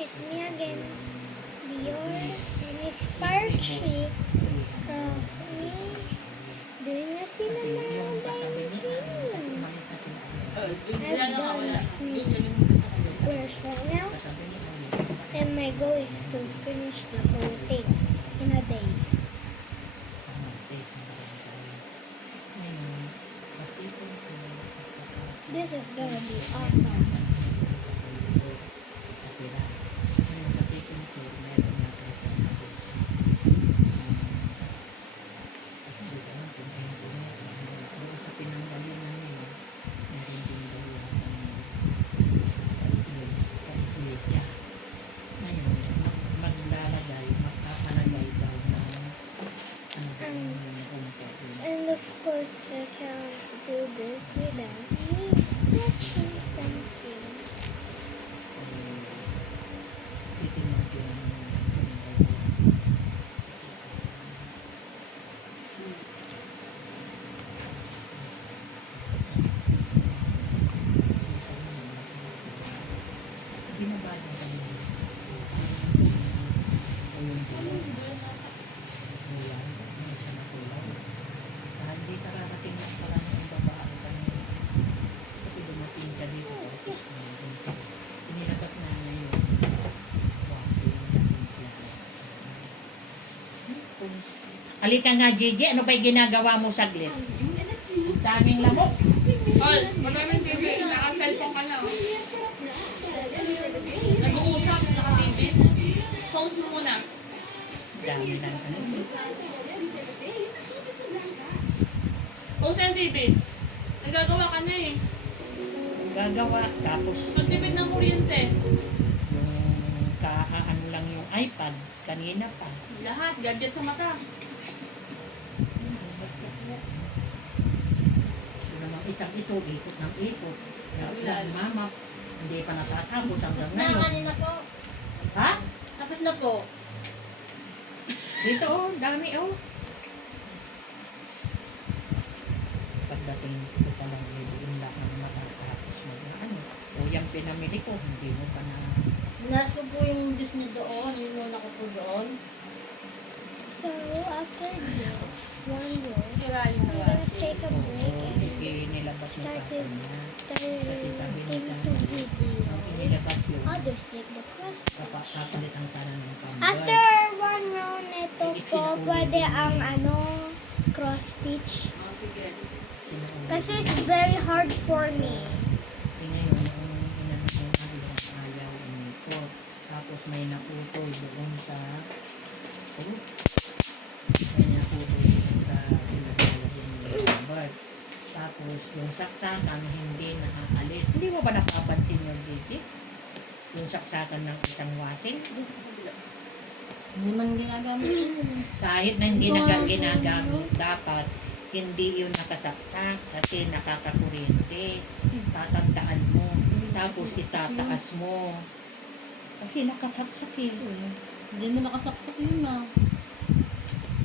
it's me again, Dior, and it's part 3 of me doing a cinema painting. I've done 3 squares right now, and my goal is to finish the whole thing in a day. This is gonna be awesome. And of course, I can't do this without me touching something. Halika nga, Gigi. Ano ba'y ginagawa mo saglit? Daming lamok. Tol, maraming TV. Naka-cellphone ka na, oh. Nag-uusap, naka-TV. Pause mo muna. Dami ng ano. Pause na yung TV. Nagagawa ka na eh. Gagawa. Tapos, Magtipid ng kuryente. yung ano lang yung iPad. Kanina pa. Lahat, gadget sa mata. Isang ito, ikot ng ikot. Mama, hindi pa natatapos hanggang Na, ngayon. kanina po. Ha? Tapos na po. Dito oh, dami oh. Pagdating ko pa lang, hindi lang ang matatapos mo na ano. O yung pinamili ko, hindi mo pa na... Binas ko po yung juice niya doon. Yung nuna ko po doon. So after this one row, Sira yung I'm gonna take a break and Inilabas mo pa started Kasi sabi ni to Karen, video inilabas yung others like the cross. kapalit ang sana ng pambar. After one round, ito po pwede ang cross stitch. Oh, sige. Kasi it's very hard for me. Ngayon, yung inano mo na yung ayaw umikot. Tapos may naputol doon sa... Oh, may naputol doon sa pinaglalagyan ng rubber. Tapos yung saksakan hindi nakaalis. Hindi mo ba napapansin yung Gigi? Yung saksakan ng isang wasing? Hindi man ginagamit yun. Kahit na hindi ginagamit, dapat hindi yun nakasaksak kasi nakakakuryente. Tatandaan mo. Tapos itataas mo. Kasi nakasaksak eh. Hindi mo nakasaksak yun na.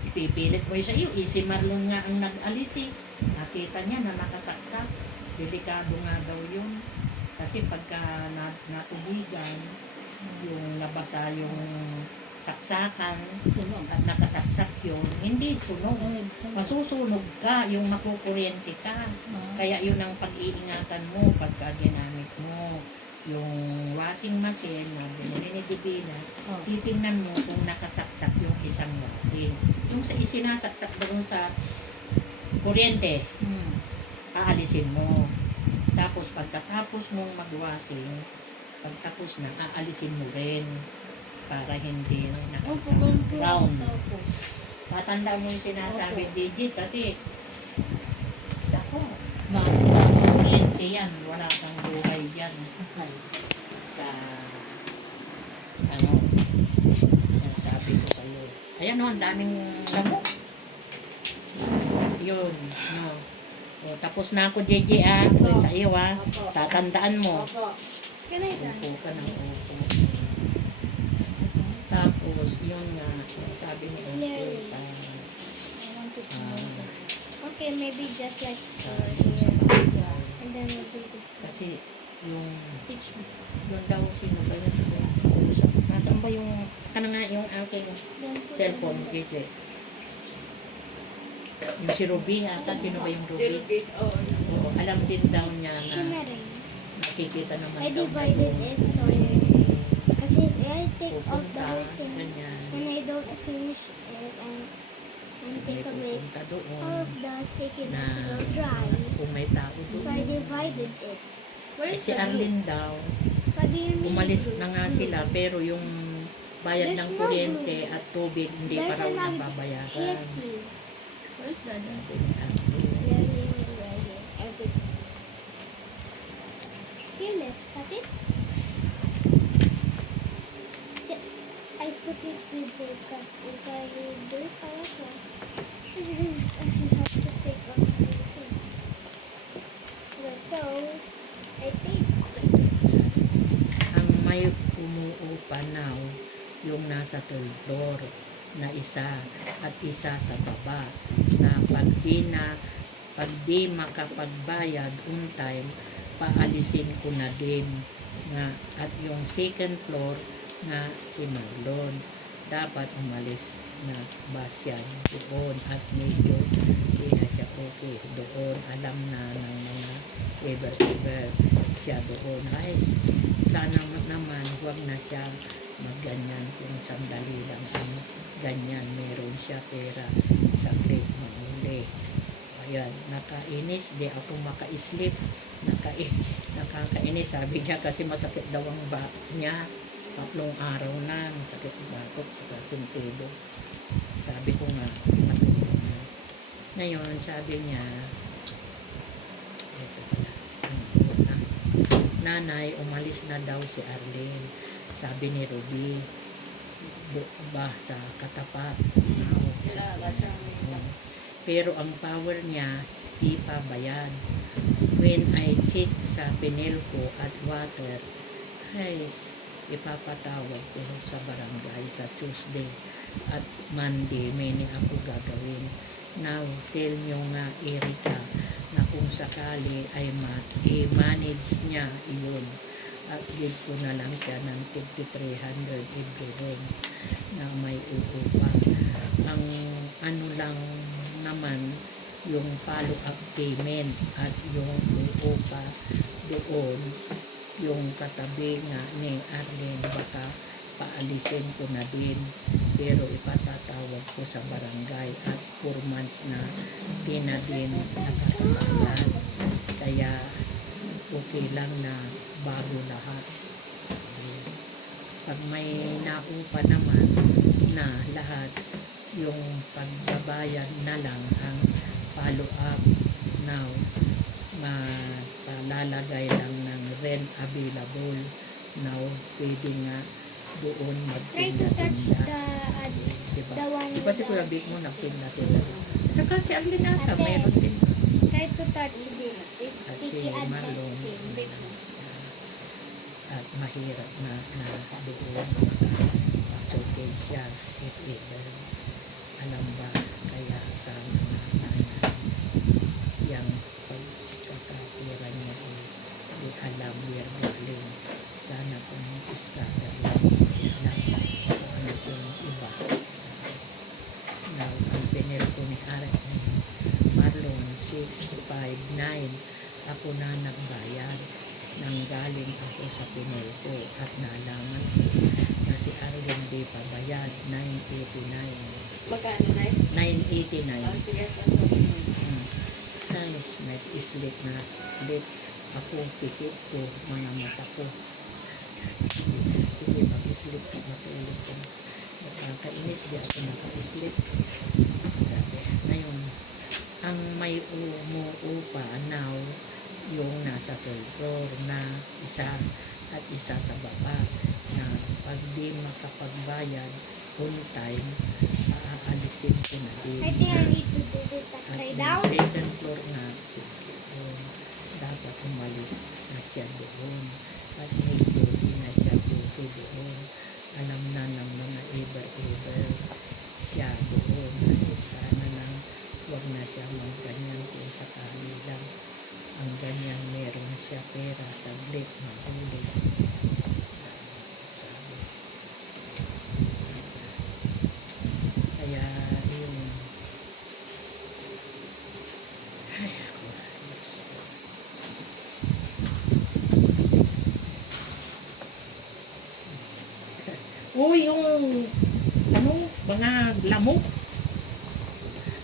Ipipilit mo yun sa iyo. Easy Marlon nga ang nag-alis eh. Nakita niya na nakasaksak. Delikado nga daw yun. Kasi pagka natubigan, yung nabasa yung saksakan Sunog. at nakasaksak yun, hindi sunog. Masusunog ka, yung makukuryente ka. Kaya yun ang pag-iingatan mo pagka ginamit mo yung washing machine na binili ni Divina, titingnan mo kung nakasaksak yung isang washing. Yung sa isinasaksak doon sa kuryente, aalisin mo. Tapos pagkatapos mong mag-washing, pagtapos na, aalisin mo rin para hindi nakaka-brown. Tatanda mo yung sinasabi, Gigi, kasi ako, kuryente yan, wala kang buhay yan. Ano, sabi ko sa'yo. Ayan o, ang daming lamok. Yun, no. O, tapos na ako, Gigi, sa iyo, tatandaan mo. Opo. Can I done? Upo ka ng upo. Tapos, yun nga, sabi ni Uncle sa... I want to okay, maybe just like sa here. And then we'll do this one. kasi yung... Teach me. Yun daw, sino ba yun? mag-usap. Nasaan ba yung, nga yung aking cellphone, Gigi? Yung si Ruby ata, sino ba yung Ruby? Silvie. Oo. Oo, alam din daw niya na Shimmering. nakikita naman I daw na divided doon it so kasi if I take out the pupunta, whole thing ganyan. and I don't finish it and May take a break, pupunta all doon of the stickiness na will dry. kung may tao So doon. I divided it. Where Eh, is si the blue? Arlene daw, What do you mean? umalis blue? na nga sila pero yung bayad There's ng no kuryente at tubig hindi pa There's raw an nababayaran. AC. Where is that? Here, let's cut it. I put it with the because if I do it also, I have to take off everything. So, I think Ang may umuupa now, yung nasa third floor na isa at isa sa baba na pag di makapagbayad on time, paalisin ko na din nga at yung second floor na si Marlon dapat umalis na ba siya doon at medyo hindi na siya okay doon, alam na ng mga ever siya doon. Guys, sana naman huwag na siya magganyan kung sandali lang ang ganyan, meron siya pera sa break mauli. Ayan, nakainis, di ako maka-sleep, nakakainis, sabi niya kasi masakit daw ang back niya, 3 araw na, masakit ang bakot sa sentido. Sabi ko nga, matulog na. Ngayon, sabi niya, ito pala, nanay, umalis na daw si Arlene. Sabi ni Ruby, ba sa katapat. Pero ang power niya, di pa bayad. When I check sa Pinelco at water, guys, ipapatawag ko sa barangay sa Tuesday at Monday, may ni ako gagawin. Now, tell nyo nga, Erika, na kung sakali ay i-manage niya iyon at give ko na lang siya ng 5,300 every room na may uupa. Ang ano lang naman yung follow-up payment at yung uupa doon, yung katabi nga ni Arlene, baka paalisin ko na din pero ipatatawag ko sa barangay at 4 months na di na din nakakabayad, kaya okay lang na bago lahat. Pag may naupa naman na lahat, yung pagbabayad na lang ang follow up. Now, malalagay lang ng rent available. Now, pwede nga doon try to touch magtinda-tinda. the Diba? one Diba si Kuya Vic mo nagtinda-tinda? At saka si Arlene ata, Ate. mayroon din. try to touch this. It's At si sticky and Marlon, testing. at mahirap na doon pasokin siya if ever. Alam ba, kaya sana na yung pagkakatira niya ay di alam where galing. Sana kung scatter lang ano kung iba. Now, ang pinil ko ni Marlon 659, ako na nagbayad. Nanggaling ako sa pinil ko at nalaman ko na si Arlene di pa bayad 989. Magkano na yun? 989. Sige. Guys, may islit na lip. Ako, pikit ko, mga mata ko. Sige, mag-islit ko, matulog ko. Nakakainis, di ako naka-islit. Grabe. Ngayon, ang may umuupa now, yung nasa third floor na isa at isa sa baba na pag di makapagbayad on time, aalisin ko na din. I think I need to do this At upside yung down. second floor na siya doon, dapat umalis na siya doon at medyo di na siya buto doon. Alam na ng mga ever siya doon. Sana lang huwag na siya magganyan kung sakali lang. Ang ganyan meron siya pera sa blip mahuli. Sabi, Uy, yung ano, mga lamok.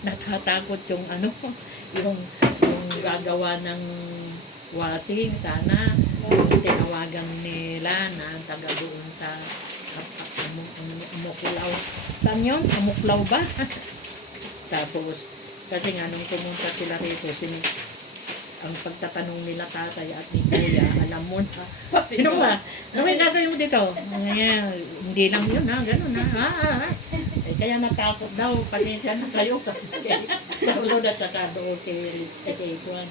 Natatakot yung ano, yung gagawa ng washing. Sana tinawagan nila na ang taga doon sa Amuklaw. Saan yun? Amuklaw ba? Tapos, kasi nga nung pumunta sila rito, ang pagtatanong nila tatay at ni kuya, alam mo na. Sino ba? Ano may tatay mo dito? Ngayon, hindi lang yun ha, ganun ha. Eh, kaya natakot daw, pasensya na kayo sa Lord at saka doon kay Juan.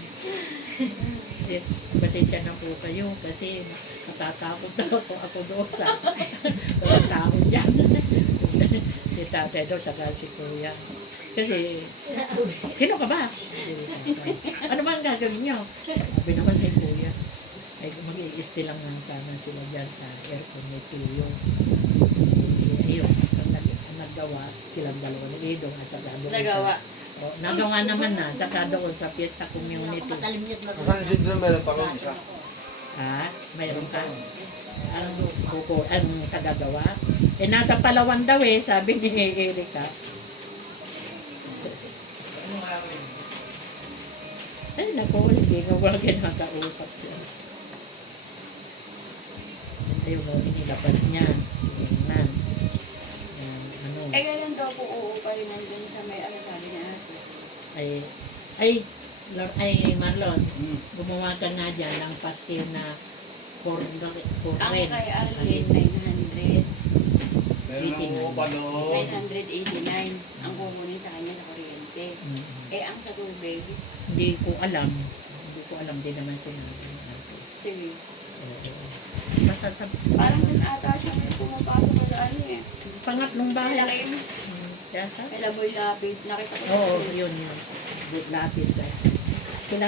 Yes, pasensya na po kayo kasi natatakot daw ako doon sa walang tao dyan. Si tatay doon, saka si kuya. Kasi, sino ka ba? Ano ba ang gagawin nyo? Sabi naman ni kuya, ay mag-i-stay lang nga sana sila dyan sa aircon ni Tiyo. Ayun, naggawa silang dalawa ni Edong at saka doon Nagawa. nagawa naman na, saka doon sa Fiesta Community. Saan si Drummer meron pa kung isa? Ha? Mayroon ka? Ang tagagawa? Eh, nasa Palawan daw eh, sabi ni Erika. Ay, naku, hindi nga wala kinakausap siya. Ayun, inilabas niya. Tingnan. Ano? Eh, ganun daw po uupa rin nandun sa may ano sabi niya. Ay, Marlon, gumawa ka nga dyan ng pastil na Ang corn. kay Arlene, 900. Meron ng upa doon. 989 ang kukunin sa kanya sa kuryente. Eh, ang sa tubig, Hindi ko alam. Hindi ko alam din naman sinabi. sige. Basta sa Parang dun ata siya may pumapasok sa ano eh. pangatlong bahay. Malaking, Yata? may laboy lapid. Nakita ko. Oo, yun. Good lapid ka. Sila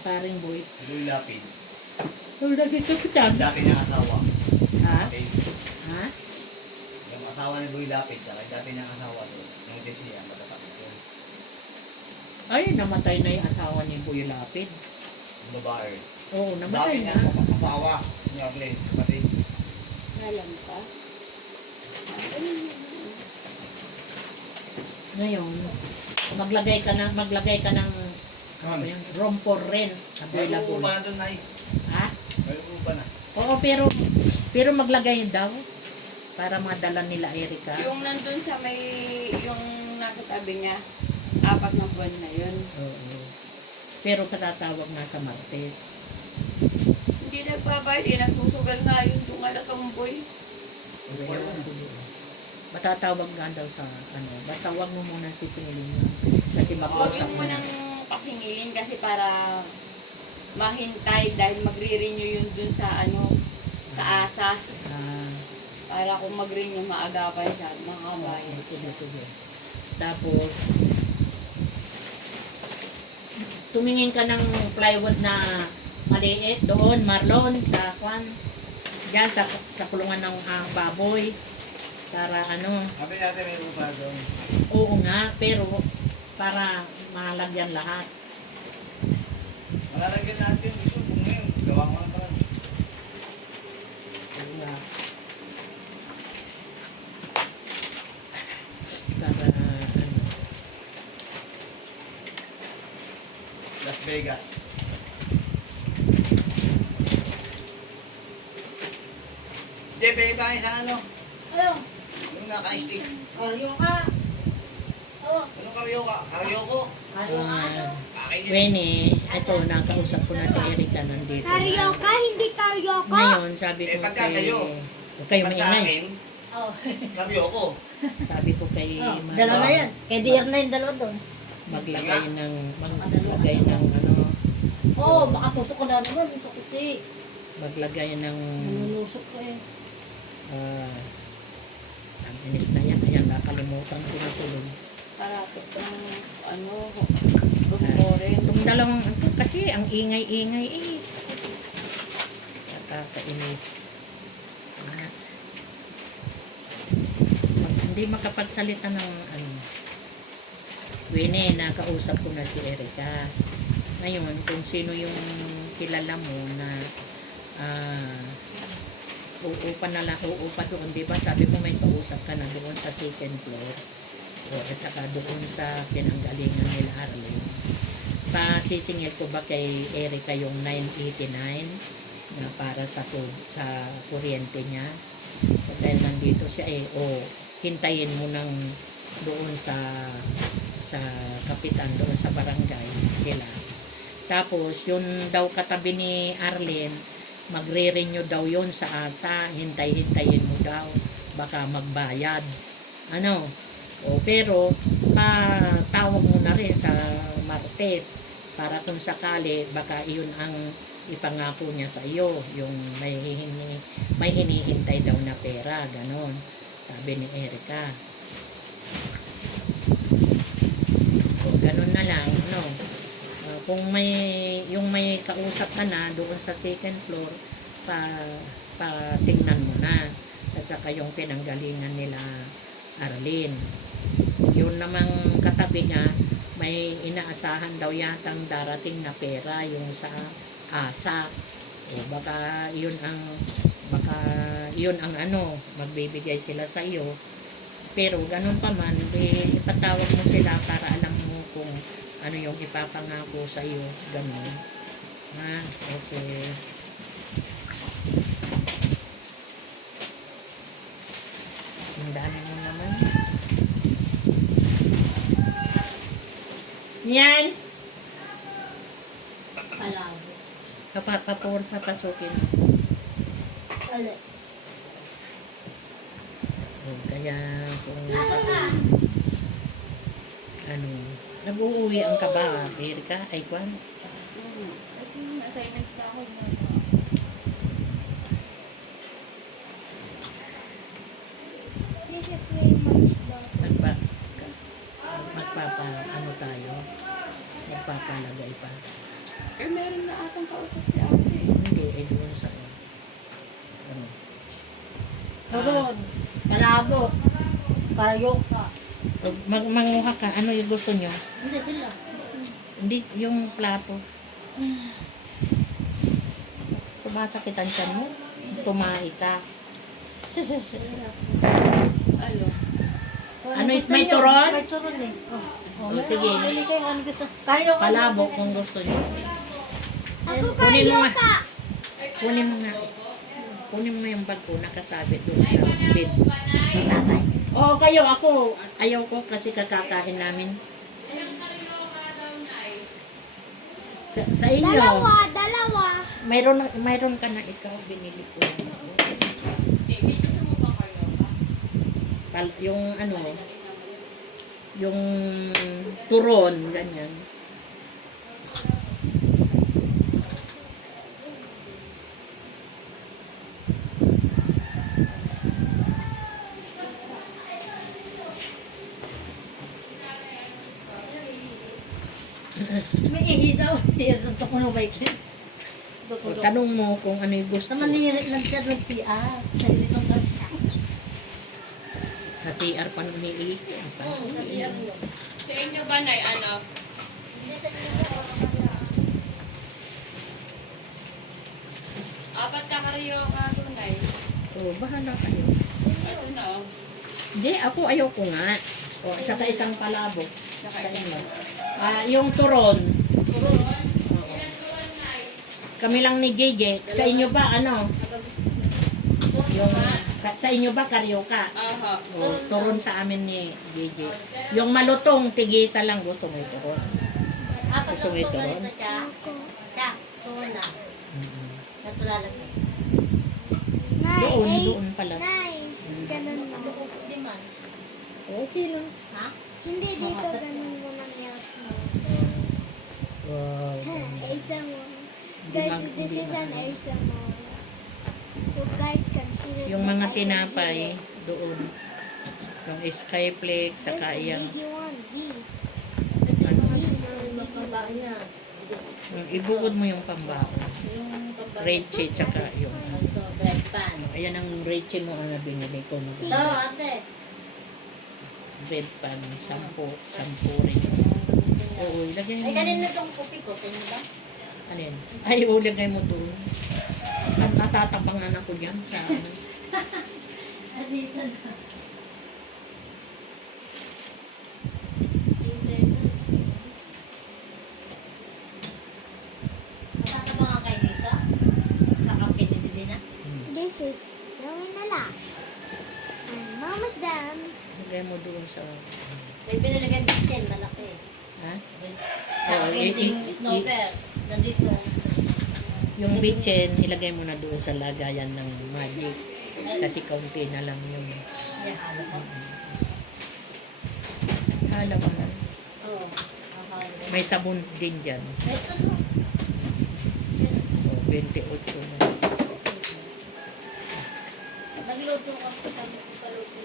paring boy. Ito yung lapid. Oh, lagi ka sa dami. Dati niyang asawa. Ha? Okay. Ha? Yung asawa ni Boy Lapid, saka dati niyang asawa doon. Yung Desnia, matatapos yun. Ay, namatay na yung asawa ni Boy Lapid. Yung babae. Oo, Dati namatay na. niyang asawa ni Arlene, kapatid. Alam ka? Ngayon, maglagay ka ng Ano? yung room for rent May available. uupa na doon, Nay. Ha? May uupa na. Oo, pero maglagay daw para madala nila Erika. Yung nandun sa may, yung nasa tabi niya, 4 na buwan na yun. Oo. Pero patatawag na sa Martes. Hindi nagbabayad, eh, nagsusugal nga yun yung alatomboy. Matatawag nga daw sa ano. Basta wag mo muna sisingilin yun. Kasi Huwag mag-usap yung na. munang pakingilin kasi para mahintay dahil magre-renew yun dun sa ano, sa ASA. Ah, Para kung mag-renew maagapan siya, makabayad sige, siya. sige. Tapos, tumingin ka ng plywood na maliit doon, Marlon, sa kwan. Diyan, sa kulungan ng baboy. Para ano, Sabi natin may uupa doon. oo nga, pero para malagyan lahat. Malalagyan natin gusto kung ngayon. Gawa mo na parang. Oo nga. Para ano, Las Vegas. Hindi, pwede tayo sa ano? Ano? Yung naka-stick. Karyo ka. Oh, Anong karyoka? Karyoko? karyo ka. Akin yun. Winnie, ito, nakausap ko na si Erika nandito. Karyoka, hindi karyoka. Ngayon, sabi ko Eh, pagka sa'yo, huwag kayo Pag sa maingay. akin, Oh. karyoko. Sabi ko kay Oh, Mama, dalawa na yan. Kay Dear na yung dalawa doon. maglagay ng ano, Oo, baka tusok ko na naman. Ito kuti. maglagay ng Nanunusok ko eh. ang inis na yan. Ayan, nakalimutan ko na tulog. Parapit ng ano, bumorin. Itong dalawang, kasi ang ingay-ingay eh. Nakakainis. Hindi makapagsalita ng ano. Winnie, nakausap ko na si Erika. Ngayon, kung sino yung kilala mo na uupa na lang, uupa doon, di ba? Sabi ko may kausap ka na doon sa second floor. O, at saka doon sa pinanggalingan nila Arlene. Pasisingil ko ba kay Erica yung 989 na para sa kuryente niya. So, dahil nandito siya hintayin mo nang doon sa kapitan, doon sa barangay sila. Tapos, yun daw katabi ni Arlene, magre-renew daw yun sa ASA, hintayin mo daw, baka magbayad. Ano? Pero, patawag mo na rin sa Martes, para kung sakali, baka iyon ang ipangako niya sa iyo, yung may hinihintay daw na pera, ganon, sabi ni Erica. Ganon na lang, no? Kung yung may kausap ka na doon sa second floor, tingnan mo na. At saka yung pinanggalingan nila Arlene. Yun namang katabi nga, may inaasahan daw yatang darating na pera yung sa ASA. Baka yun ang magbibigay sila sa iyo. Pero ganun pa man, ipatawag mo sila para alam mo kung ano yung ipapangako sa iyo, ganun. Okay. Ang dami mo naman. Yan! Palabo. Papasukin. Wala. Kaya kung nag-uuwi ang kaba, Erica, ay kwan. Kasi yung assignment na ako na. This is way much better. Magpapalagay pa. Meron na atang kausap si ate. Hindi, doon sa Turon. Palabo. Karayoka. manguha ka, ano yung gusto nyo? Hindi sila. Hindi, yung plato. Sumasakitan siya mo, tumahi ka. Ano? Ano is may turon? May turon eh. Sige. Pili kayo ano gusto. Karayoka. Palabo kung gusto nyo. Ako Kunin mo nga. ka. Kunin mo nga. Kunin mo yung bag ko, nakasabit doon sa bed. Tatay. Oo, kayo, ako. Ayaw ko kasi kakakain namin. Sa inyo, Dalawa. mayroon ka na ikaw, binili ko. Yung ano, yung turon, ganyan. May ihi daw siya sa tukuno ba ikin? Tanong mo kung ano yung gusto. Naman niya lang siya doon siya. Sa litong karsa. Sa CR pa nung niihi. Sa inyo ba, Nay, ano? Apat ka karayoka doon, Nay. Oo, bahala kayo. Ito na, oh. Hindi, ako ayaw ko nga. O, saka isang palabo. Saka Sa isang inyo. Yung turon. Kami lang ni JJ. Sa inyo ba, ano? Yung, sa inyo ba, karyoka? Aha. O, turon sa amin ni JJ. Yung malutong, tigisa lang. Gusto mo yung turon? Apat Gusto mo ang ito? turon ito siya. Siya. Turon na. Natulalagay. Doon pala. Ganun mo. Di man. Okay lang. Ha? Hindi dito ganun mo ng nails mo. Wow. Isa mo. Guys, this is an Elsa mo. You guys continue. Yung mga tinapay, doon. Yung Skyflex, saka yung Pagbabae niya. ibukod mo yung pambako. Yung pagbabae. Reche, tsaka yung Ito, bread pan. ayan ang reche mo ang binili ko. Ito, ate. Bread pan, 10 rin. Oo, ilagay mo. Ay, kanina itong kopi ko. Sino ba? Alin? Ay, ulagay mo doon. matatabangan ako dyan sa Dito na. Matatabangan kayo dito? Sa kapit ni Bibi na? This is going na lang. And Mama's dam. Lagay mo doon sa... May binili kang bitchin, malaki. Ha? Sa Oo, ending snowber. Nandito. Yung bitchen, ilagay mo na doon sa lagayan ng magic. Kasi kaunti na lang yung... Yan, halo ko. Hala mo na. Oo. May sabon din dyan. Ito no. 28 na. Nagluto ka po sa paluto.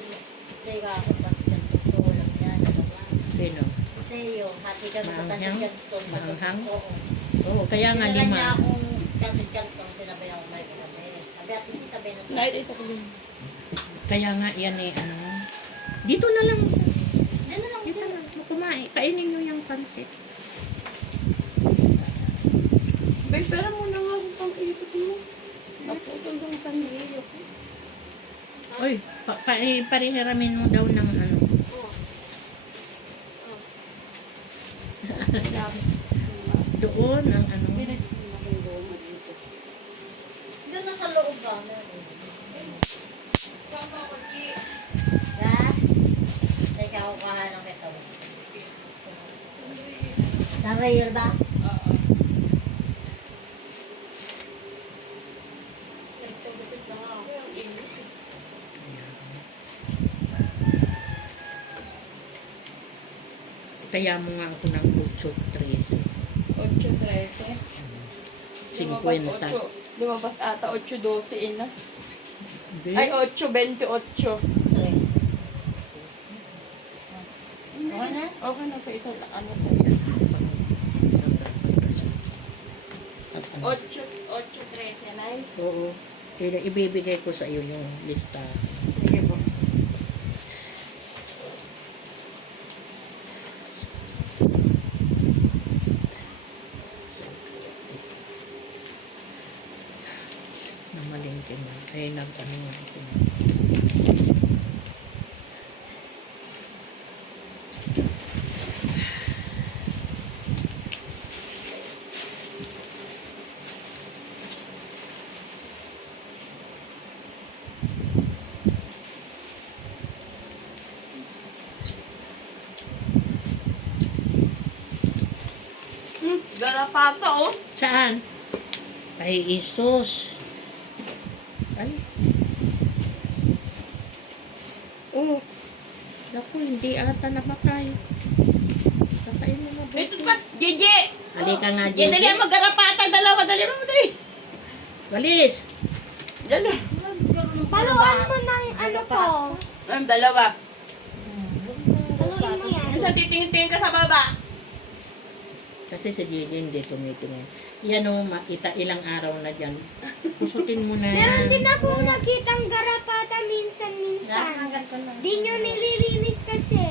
Teka ako, tapos ganito. Walang yan. Sino? Sa'yo, hati ka Maanghang? sa ganito. Maanghang? Oo. Oo, kaya nga Sinala niya lima. akong kansit-kantong, sinabay ako may kagabi. Sabi at hindi sabay na Nakita ko yun. Kaya nga yan eh, ano. Dito na lang. Diyan na lang. Dito na. Kumain. Kainin nyo yung pansit. Bay, pera mo na nga kung pang-ikot mo. Naputol yung sandilyo ko. Oy, parihiramin mo daw ng ano. Doon ang ano. Diyan na sa loob ba? Ha? Teka ako kahanap ito. Sa rail ba? Kaya mo nga ako ng 8.13. 8.13. 50. Lumabas ata 8.12 na. Hindi. Ay, 8.28. Okay na? Okay na pa isa ano sa'yo. Isang dapat kasi. At ano? 8.13 na. Oo. Ibibigay ko sa iyo yung lista. Sige po. Namalingkin na. Ay, nag-ano nga ako. Garapata oh. Saan? Ay, Isus. Ay. Oh. Naku, hindi ata namatay. Patayin mo na ba? Ito pa, Gigi! Halika nga, Yan, dali Gigi. ang maggarapata. Dalawa, dali mo, dali. Walis! Dali. Paluan mo ng ano ko. Ang dalawa. Paluin mo yan. Yung sa titingin ka sa baba. Kasi si Gigi hindi tumitingin. Yan o, ilang araw na dyan. Pusutin mo na yan. Meron din ako nakitang garapata minsan-minsan. Hanggang ko na. Di nyo nililinis kasi.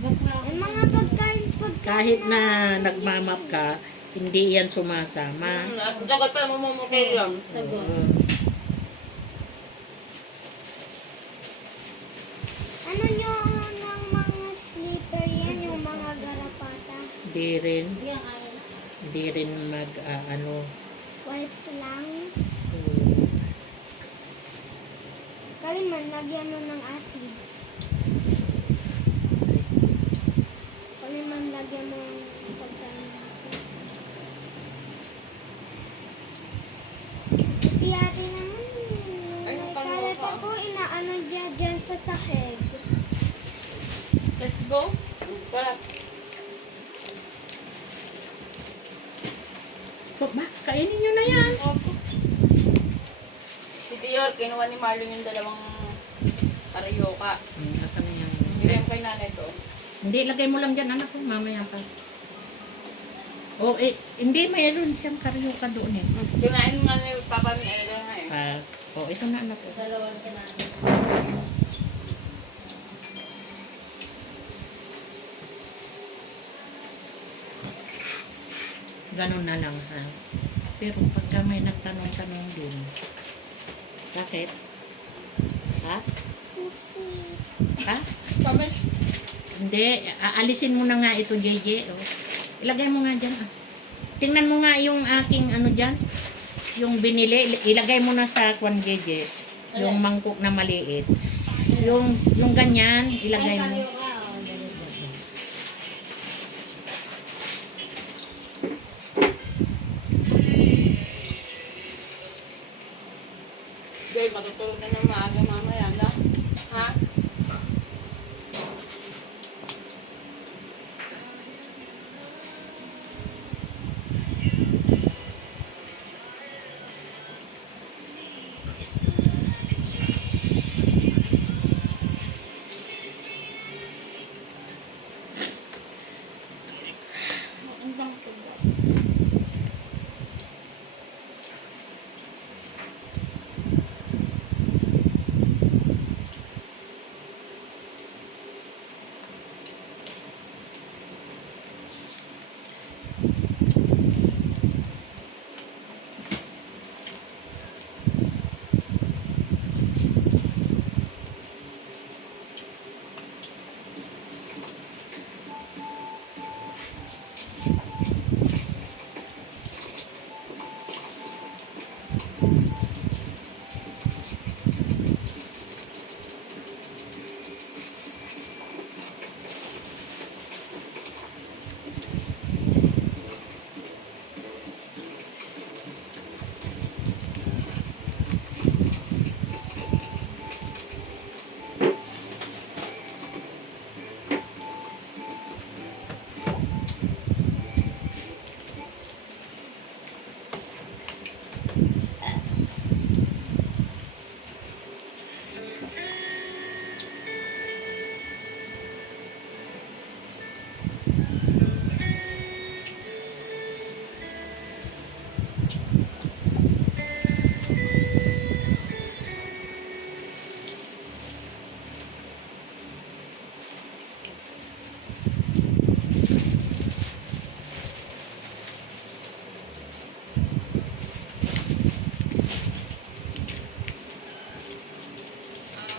Yung mga pagkain Kahit na nagmamap ka, hindi yan sumasama. Dapat pa mamumukay lang. Oo. Ano nyo ng mga slipper yan, yung mga garapata? Hindi rin, Hindi ang kaya na. hindi rin mag, ano, Wipes lang. oo. Kaliman, lagyan mo ng acid. Kaliman, lagyan mo ng pagkain ng acid. Kasi si ate naman, Anong kalat kaloka? ako, inaano dyan sa sahig. Let's go. Wala. Ba, kainin nyo na yan. Si Dior, kinuha ni Marlon yung dalawang karyoka. Aka na yan. Hindi yung kay nanay to. Hindi, lagay mo lang dyan, anak ko, mamaya pa. Oh, hindi, mayroon siyang karyoka doon eh. Kinain nga ni Papa ni Ella nga eh. Ito na anak ko. Dalawang ka na. Ganun na lang ha. Pero pagka may nagtanong-tanong din, Bakit? Ha? Too sweet. Ha? Sabi, Hindi, aalisin mo na nga ito, JJ. Oh. Ilagay mo nga dyan. Ah. Tingnan mo nga yung aking ano dyan. Yung binili. Ilagay mo na sa kwan, JJ. Yung mangkok na maliit. Yung ganyan, ilagay mo. Joy, matutulog na ng maaga mamaya na. Ha? Ang bang tubo.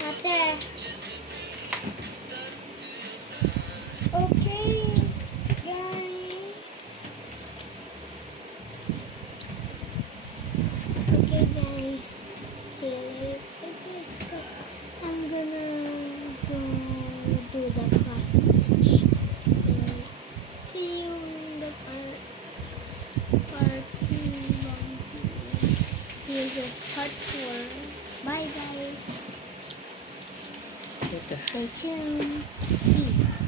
Ate. Okay, guys. Okay, guys. See you later, guys. 'Cause I'm gonna go do the class lunch. So, see you in the part 2. See you guys part 4. Bye, guys. Ito. Stay tuned. Peace.